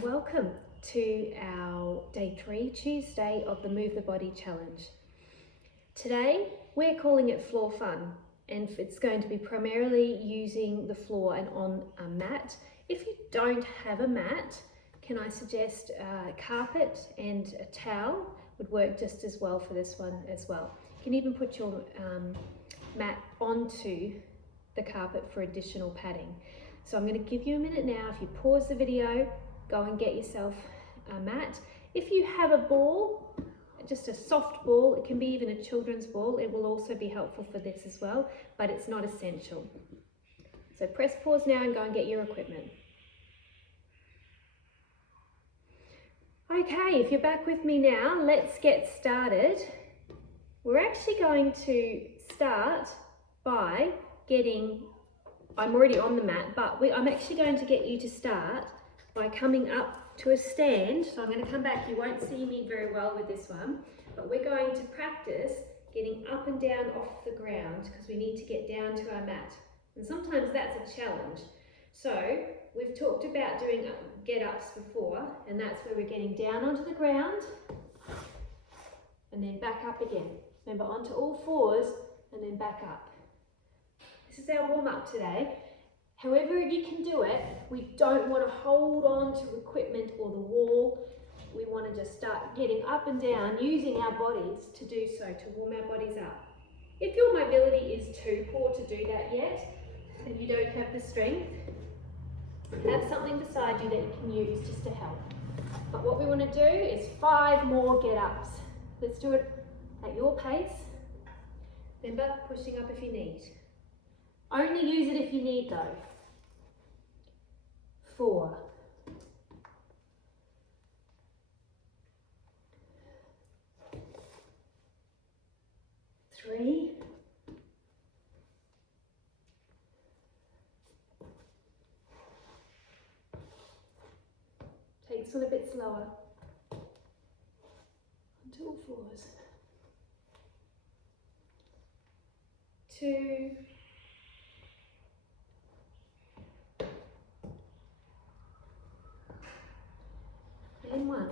and welcome to our day 3 Tuesday of the Move the Body Challenge. Today we're calling it floor fun, and it's going to be primarily using the floor and on a mat. If you don't have a mat, can I suggest a carpet and a towel would work just as well for this one as well. You can even put your mat onto the carpet for additional padding. So I'm going to give you a minute now. If you pause the video, go and get yourself a mat. If you have a ball, just a soft ball, it can be even a children's ball, it will also be helpful for this as well, but it's not essential. So press pause now and go and get your equipment. Okay, if you're back with me now, let's get started. We're actually going to start by getting, I'm already on the mat, but I'm actually going to get you to start by coming up to a stand. So I'm going to come back, you won't see me very well with this one, but we're going to practice getting up and down off the ground because we need to get down to our mat. And sometimes that's a challenge. So we've talked about doing get-ups before, and that's where we're getting down onto the ground and then back up again. Remember, onto all fours and then back up. This is our warm-up today. However you can do it, we don't want to hold on to equipment or the wall. We want to just start getting up and down, using our bodies to do so, to warm our bodies up. If your mobility is too poor to do that yet, and you don't have the strength, have something beside you that you can use just to help. But what we want to do is 5 more get-ups. Let's do it at your pace. Remember, pushing up if you need. Only use it if you need though. 4. 3. 'Take this one a bit slower. Onto all fours. 2. And 1.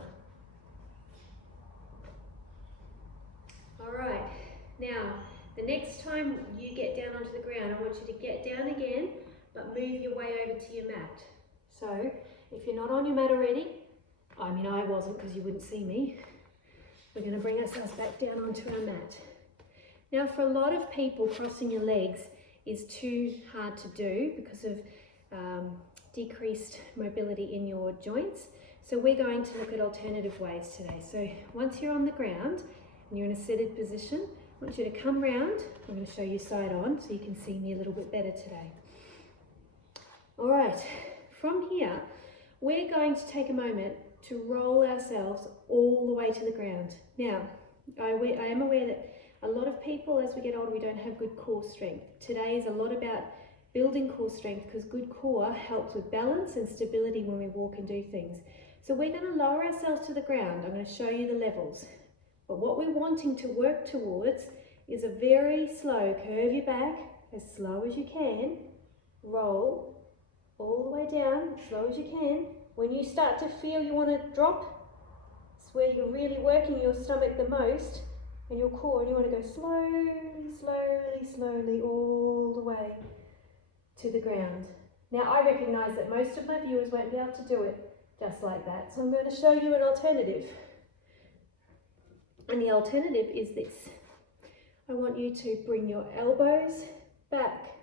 All right, now the next time you get down onto the ground, I want you to get down again, but move your way over to your mat. So if you're not on your mat already, I mean I wasn't because you wouldn't see me, we're going to bring ourselves back down onto our mat. Now for a lot of people, crossing your legs is too hard to do because of decreased mobility in your joints. So we're going to look at alternative ways today. So once you're on the ground and you're in a seated position, I want you to come round. I'm going to show you side on so you can see me a little bit better today. All right, from here, we're going to take a moment to roll ourselves all the way to the ground. Now, I am aware that a lot of people, as we get older, we don't have good core strength. Today is a lot about building core strength because good core helps with balance and stability when we walk and do things. So we're going to lower ourselves to the ground. I'm going to show you the levels. But what we're wanting to work towards is a very slow, curve your back as slow as you can, roll all the way down as slow as you can. When you start to feel you want to drop, it's where you're really working your stomach the most and your core, and you want to go slowly, slowly, slowly all the way to the ground. Now I recognise that most of my viewers won't be able to do it just like that, so I'm going to show you an alternative. And the alternative is this. I want you to bring your elbows back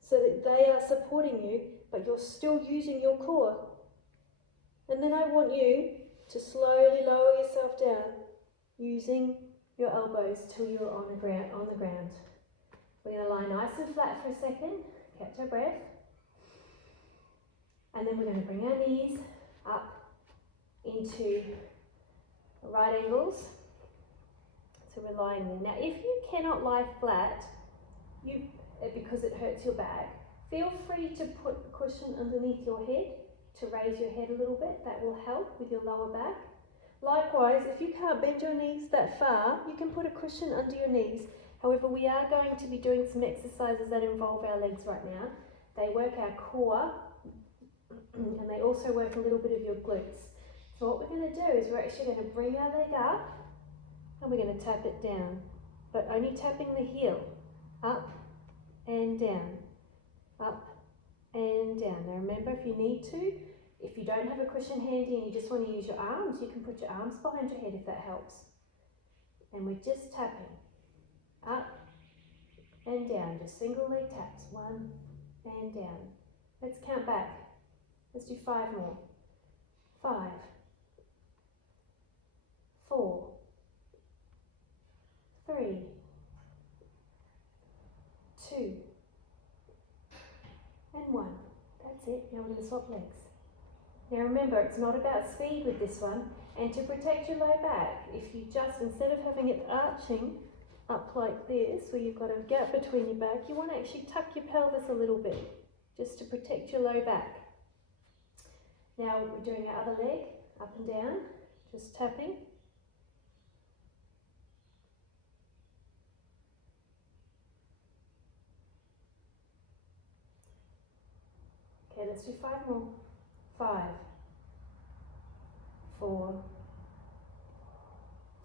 so that they are supporting you, but you're still using your core. And then I want you to slowly lower yourself down using your elbows till you're on the ground. We're going to lie nice and flat for a second, catch our breath. And then we're going to bring our knees up into right angles. So we're lying there. Now if you cannot lie flat, because it hurts your back, feel free to put a cushion underneath your head to raise your head a little bit. That will help with your lower back. Likewise, if you can't bend your knees that far, you can put a cushion under your knees. However, we are going to be doing some exercises that involve our legs right now. They work our core and they also work a little bit of your glutes. So what we're going to do is we're actually going to bring our leg up and we're going to tap it down, but only tapping the heel, up and down, up and down. Now remember, if you need to, if you don't have a cushion handy and you just want to use your arms, you can put your arms behind your head if that helps. And we're just tapping, up and down, just single leg taps, 1 and down. Let's count back. Let's do 5 more. 5, 4, 3, 2, and 1. That's it. Now we're going to swap legs. Now remember, it's not about speed with this one, and to protect your low back, if you just, instead of having it arching up like this, where you've got a gap between your back, you want to actually tuck your pelvis a little bit, just to protect your low back. Now we're doing our other leg, up and down, just tapping. Okay, let's do 5 more. 5, 4,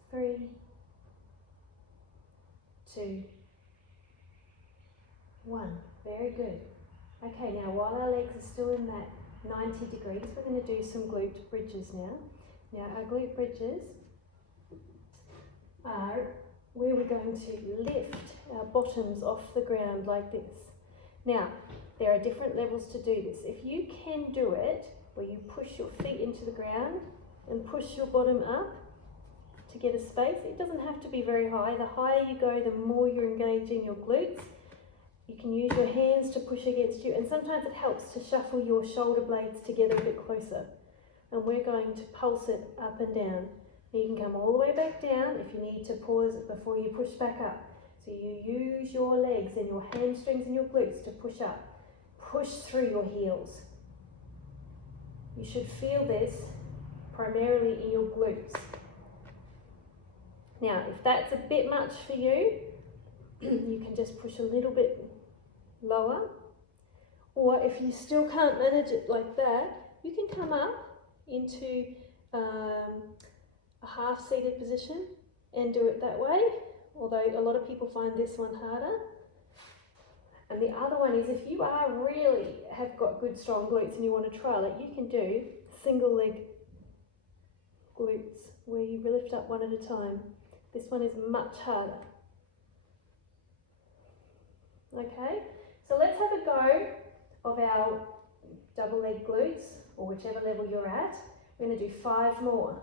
3, 2, 1. Very good. Okay, now while our legs are still in that 90 degrees, we're going to do some glute bridges now. Now our glute bridges are where we're going to lift our bottoms off the ground like this. Now, there are different levels to do this. If you can do it, where you push your feet into the ground and push your bottom up to get a space, it doesn't have to be very high. The higher you go, the more you're engaging your glutes. You can use your hands to push against you, and sometimes it helps to shuffle your shoulder blades together a bit closer. And we're going to pulse it up and down. You can come all the way back down if you need to pause it before you push back up. So you use your legs and your hamstrings and your glutes to push up. Push through your heels. You should feel this primarily in your glutes. Now, if that's a bit much for you, you can just push a little bit lower. Or if you still can't manage it like that, you can come up into a half-seated position and do it that way, although a lot of people find this one harder. And the other one is, if you are really have got good strong glutes and you want to trial it, you can do single leg glutes where you lift up one at a time. This one is much harder. Okay, so let's have a go of our double leg glutes, or whichever level you're at. We're going to do 5 more.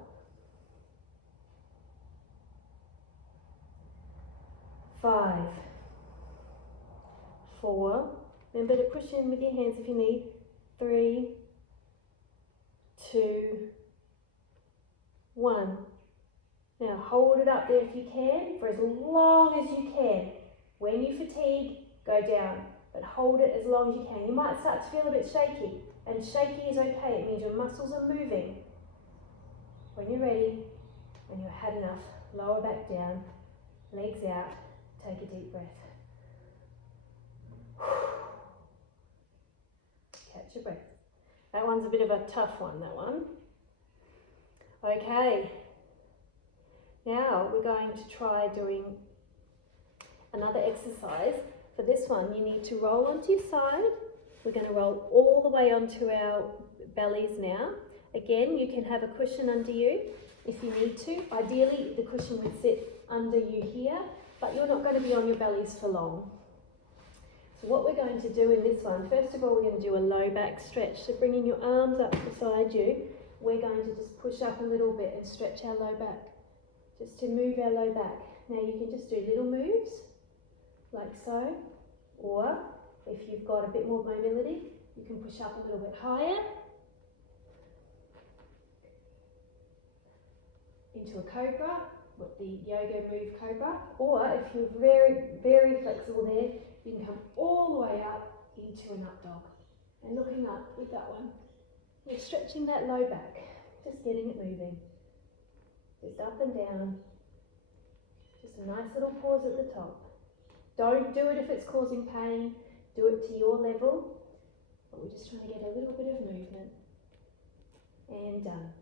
5, 4, remember to push in with your hands if you need. 3, 2, 1. Now hold it up there if you can for as long as you can. When you fatigue, go down, but hold it as long as you can. You might start to feel a bit shaky, and shaky is okay. It means your muscles are moving. When you're ready, when you've had enough, lower back down, legs out, take a deep breath. Catch your breath. That one's a bit of a tough one, that one. Okay, now we're going to try doing another exercise. For this one, you need to roll onto your side. We're going to roll all the way onto our bellies now. Again, you can have a cushion under you if you need to. Ideally, the cushion would sit under you here, but you're not going to be on your bellies for long. So what we're going to do in this one, first of all, we're going to do a low back stretch. So bringing your arms up beside you, we're going to just push up a little bit and stretch our low back, just to move our low back. Now you can just do little moves, like so, or if you've got a bit more mobility, you can push up a little bit higher, into a cobra, with the yoga move cobra, or if you're very, very flexible there, you can come all the way up into an up dog. And looking up with that one, you're stretching that low back, just getting it moving. Just up and down, just a nice little pause at the top. Don't do it if it's causing pain, do it to your level, but we're just trying to get a little bit of movement. and done.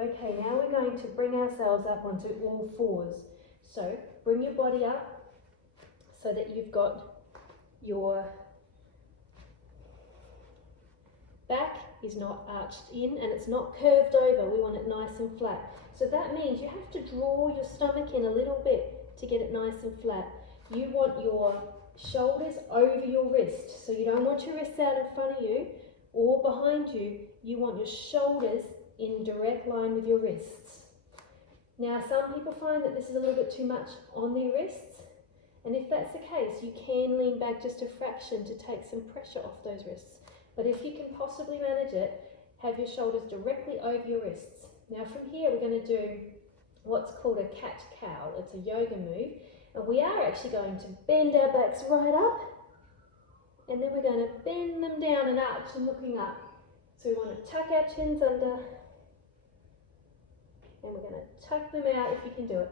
Okay, now we're going to bring ourselves up onto all fours. So bring your body up so that you've got your back is not arched in and it's not curved over. We want it nice and flat. So that means you have to draw your stomach in a little bit to get it nice and flat. You want your shoulders over your wrist. So you don't want your wrists out in front of you or behind you. You want your shoulders in direct line with your wrists. Now some people find that this is a little bit too much on their wrists, and if that's the case you can lean back just a fraction to take some pressure off those wrists. But if you can possibly manage it, have your shoulders directly over your wrists. Now from here we're going to do what's called a cat-cow. It's a yoga move, and we are actually going to bend our backs right up, and then we're going to bend them down and arch and looking up. So we want to tuck our chins under, and we're going to tuck them out if you can do it.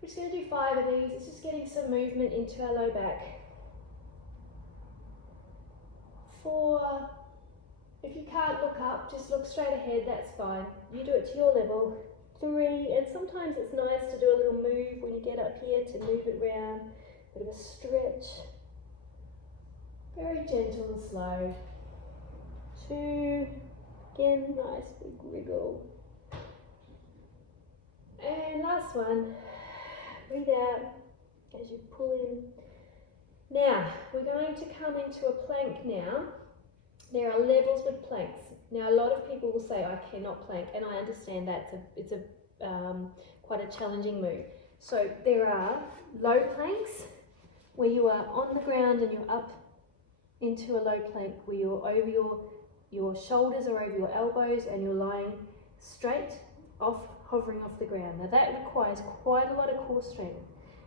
We're just going to do 5 of these. It's just getting some movement into our low back. 4. If you can't look up, just look straight ahead, that's fine. You do it to your level. 3, and sometimes it's nice to do a little move when you get up here to move it round. Bit of a stretch. Very gentle and slow. 2, again, nice big wriggle. And last one, breathe out as you pull in. Now, we're going to come into a plank now. There are levels with planks. Now, a lot of people will say, I cannot plank, and I understand that. It's quite a challenging move. So there are low planks, where you are on the ground and you're up into a low plank, where you're over your shoulders are over your elbows and you're lying straight off, hovering off the ground. Now that requires quite a lot of core strength.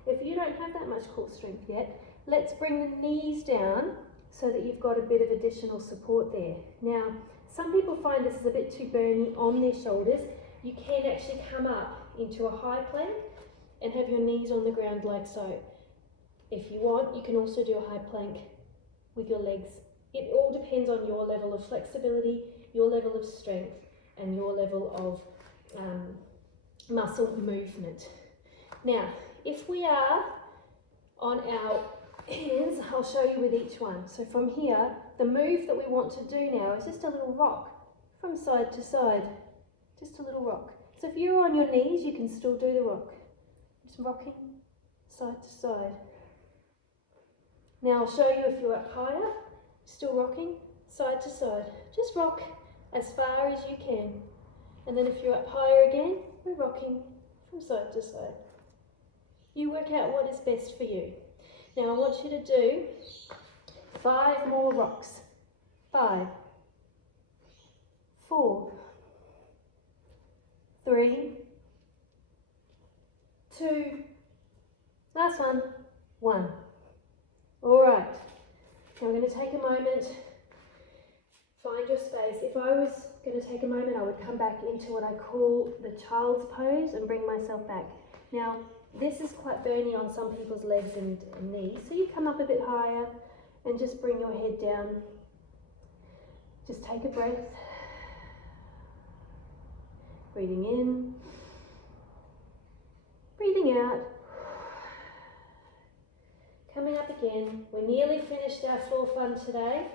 If you don't have that much core strength yet, let's bring the knees down so that you've got a bit of additional support there. Now, some people find this is a bit too burny on their shoulders. You can actually come up into a high plank and have your knees on the ground like so. If you want, you can also do a high plank with your legs. It all depends on your level of flexibility, your level of strength, and your level of muscle movement. Now, if we are on our hands, I'll show you with each one. So from here, the move that we want to do now is just a little rock from side to side, just a little rock. So if you're on your knees, you can still do the rock, just rocking side to side. Now I'll show you if you're up higher, still rocking side to side. Just rock as far as you can. And then if you're up higher again, we're rocking from side to side. You work out what is best for you. Now I want you to do 5 more rocks. 5, 4, 3, 2, last one, 1. All right, now we're going to take a moment, find your space. If I was going to take a moment, I would come back into what I call the child's pose and bring myself back. Now, this is quite burny on some people's legs and knees, so you come up a bit higher and just bring your head down. Just take a breath, breathing in, breathing out, coming up again. We're nearly finished our floor fun today.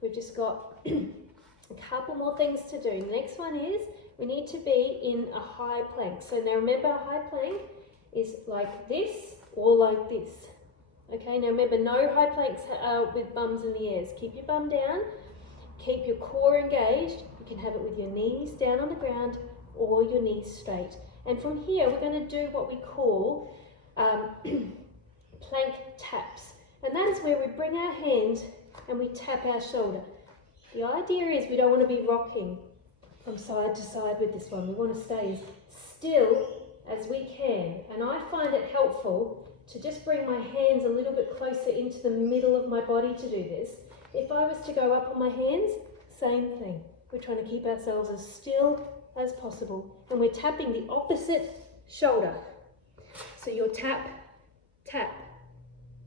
We've just got a couple more things to do. The next one is we need to be in a high plank. So now remember, a high plank is like this or like this. Okay, now remember, no high planks with bums in the ears. Keep your bum down, keep your core engaged. You can have it with your knees down on the ground or your knees straight. And from here, we're going to do what we call plank taps. And that is where we bring our hand and we tap our shoulder. The idea is we don't want to be rocking from side to side with this one. We want to stay as still as we can. And I find it helpful to just bring my hands a little bit closer into the middle of my body to do this. If I was to go up on my hands, same thing. We're trying to keep ourselves as still as possible. And we're tapping the opposite shoulder. So you'll tap, tap,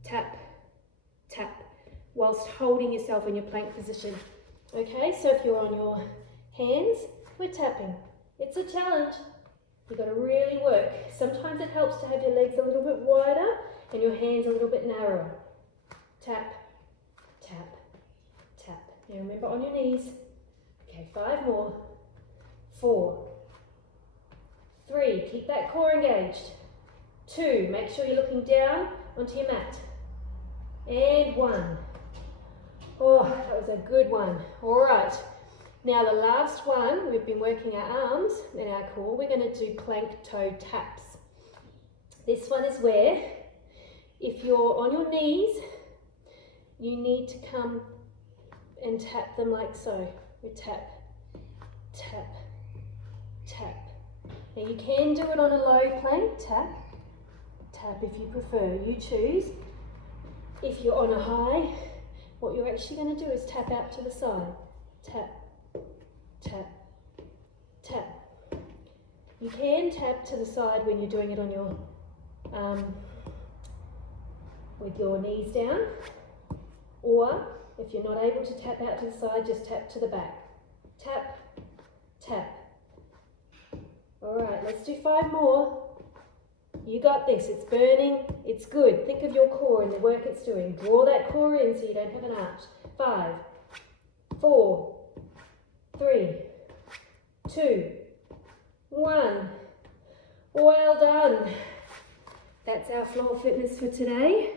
tap, tap, whilst holding yourself in your plank position. Okay, so if you're on your hands, we're tapping. It's a challenge. You've got to really work. Sometimes it helps to have your legs a little bit wider and your hands a little bit narrower. Tap, tap, tap. Now remember, on your knees. Okay, 5 more. 4, 3, keep that core engaged. 2, make sure you're looking down onto your mat. And 1. Oh, that was a good one. All right. Now the last one, we've been working our arms and our core. We're going to do plank toe taps. This one is where, if you're on your knees, you need to come and tap them like so. We tap, tap, tap. Now you can do it on a low plank, tap, tap if you prefer, you choose. If you're on a high, what you're actually going to do is tap out to the side. Tap, tap, tap. You can tap to the side when you're doing it on your, with your knees down, or if you're not able to tap out to the side, just tap to the back. Tap, tap. All right, let's do 5 more. You got this, it's burning, it's good. Think of your core and the work it's doing. Draw that core in so you don't have an arch. 5, 4, 3, 2, 1. Well done. That's our floor fitness for today.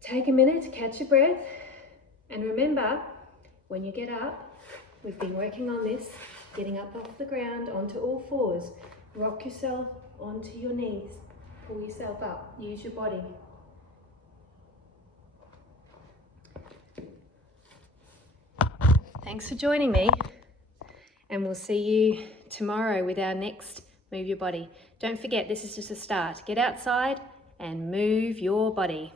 Take a minute to catch your breath. And remember, when you get up, we've been working on this, getting up off the ground onto all fours. Rock yourself onto your knees. Pull yourself up. Use your body. Thanks for joining me. And we'll see you tomorrow with our next Move Your Body. Don't forget, this is just a start. Get outside and move your body.